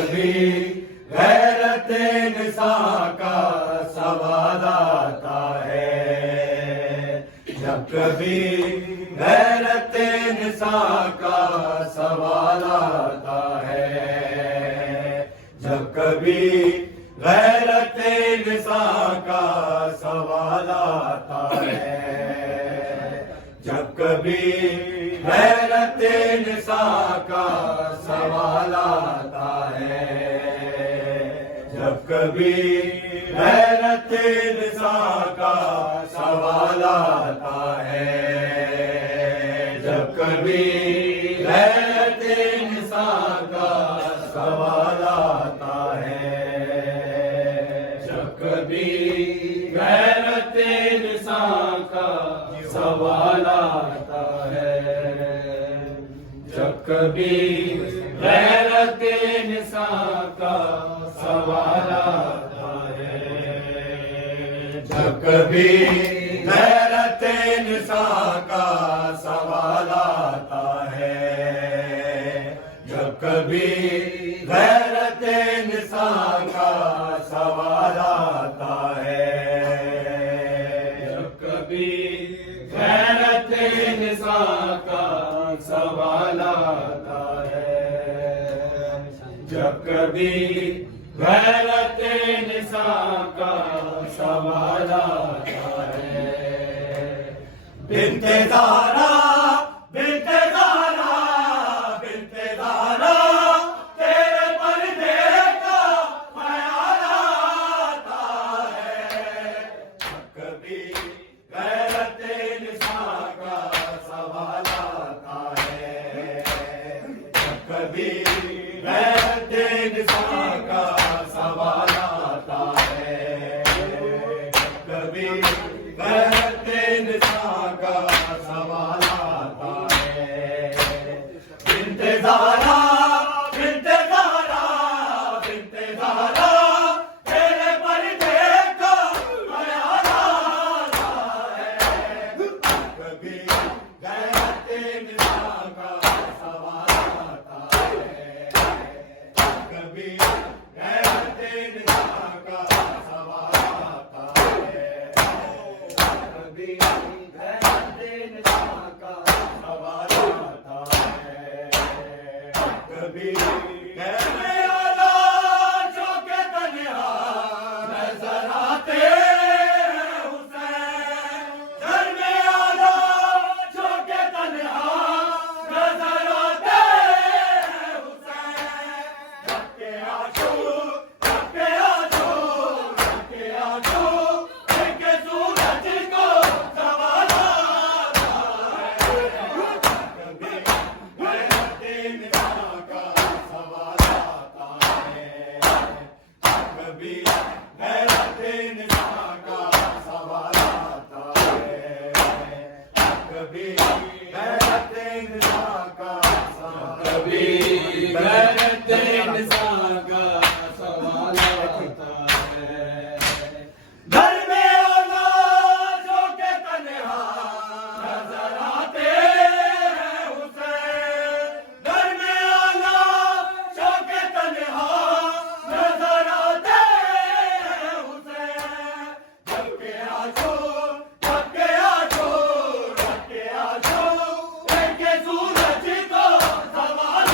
कभी गैरत इंसान का सवाल आता है, जब कभी गैरत इंसान का सवाल आता है, जब कभी गैरत इंसान का सवाल आता है, जब कभी गैरत इंसान का सवाल आता है, जब कभी गैरत इंसान का सवाल आता है, जब कभी गैरत इंसान का सवाल आता है, जब कभी गैरत इंसान का सवाल आता है, जब कभी गैरत इंसान का सवाल आता है, जब कभी गैरत इंसान का सवाल आता है, जब कभी गैरत इंसान का सवाल आता है, जब कभी गैरत इंसान का सवाल आता है, जब कभी गैरत इंसान का सवाल आता है। बिन्ते ज़हरा, बिन्ते ज़हरा, बिन्ते ज़हरा, तेरे पर्दे का ख्याल आता है, कभी गैरत इंसान का सवाल आता है, कभी गैरत इंसान का सवाल आता है, कभी गैरत इंसान का सवाल आता है। बिन्ते ज़हरा, बिन्ते ज़हरा, बिन्ते ज़हरा, तेरे पर्दे का ख्याल आता है, कभी गैरत इंसान का सवाल आता है, कभी गैरत इंसान का सवाल आता है, कभी गैरत इंसान का सवाल आता है, कभी कहने वाला जो के तन्हा नजर आते हैं हुसैन, डरने वाला जो के तन्हा नजर आते हैं हुसैन, धक्के आंसू, धक्के आंसू, धक्के आंसू, इनके सूरज को सवाल आता है, कभी गैरत इंसान का सवाल आता है, कभी गैरत इंसान का सवाल आता है, कभी गैरत इंसान का सवाल, कभी गैरत इंसान का सवाल आता है। घर में औलाद जो के तन्हा नजर आते हैं हुसैन, घर में औलाद जो के तन्हा नजर आते हैं हुसैन, धक्के आंसू, धक्के आंसू, धक्के आंसू, इनके सूरज को सवाल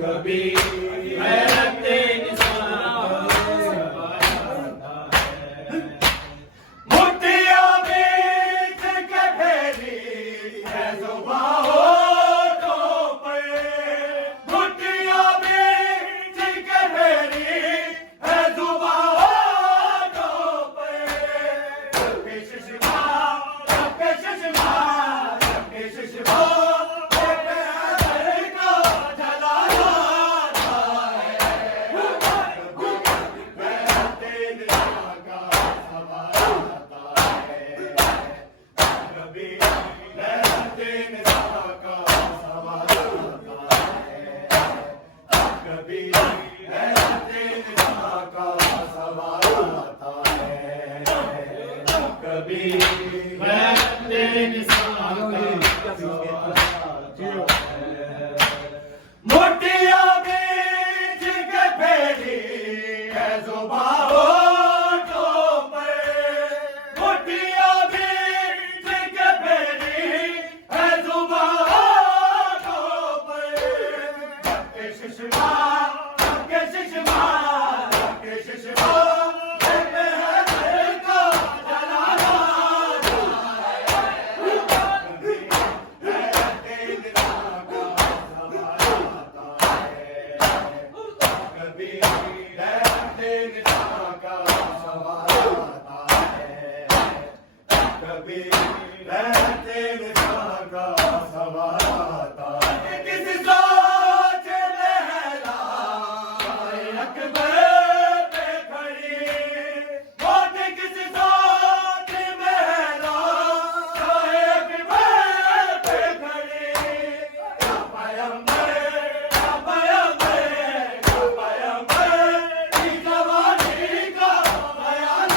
कबीर गैरत इंसान मुट्ठियां बीच के फेरी है जुबां होठों पे मुट्ठियां बीच के फेरी है जुबां होठों पे सबके शिशमा सबके शिशमा सबके शिशमा मोटिया बीच के फेरी है जुबां होठों पे मोटिया बीच के फेरी है जुबां होठों पे सबके शिशमा सबके शिशमा सबके शिशमा किसी सोच लहरा अकबर पे खड़ी मौत किसी सोच लहरा अकबर पे खड़ी पैगंबर की जवानी का बयान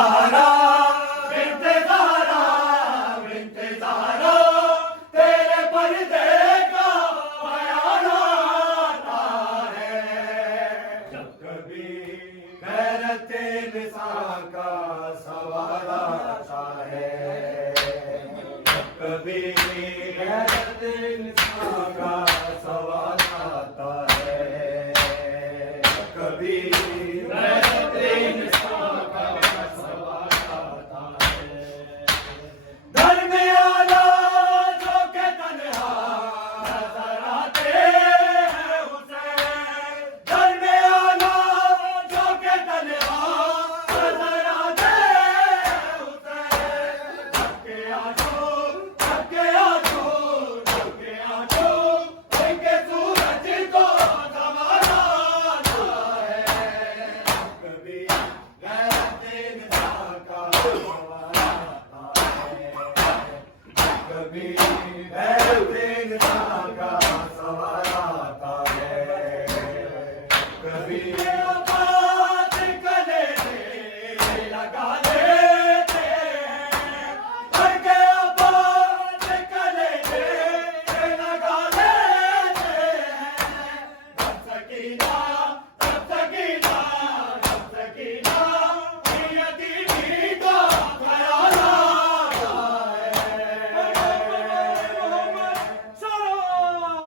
ज़ारा बिन्ते ज़ारा बिन्ते ज़ारा तेरे पर्दे का बयान आता है जब कभी गैरत इंसान का सवाल आता है जब कभी गैरत इंसान का सवाल आता है कभी गैरत इंसान का सवाल आता है धर्म आला जो के तन्हा नजर आते हैं हुसैन धर्म आला जो के तन्हा नजर आते हैं हुसैन सबके आंसू सबके आंसू सबके आंसू इनके सूरज को जमाना आता है कभी गैरत इंसान का सवाल आता है कभी गैरत इंसान का सवाल आता है कभी बात गले से लगा दे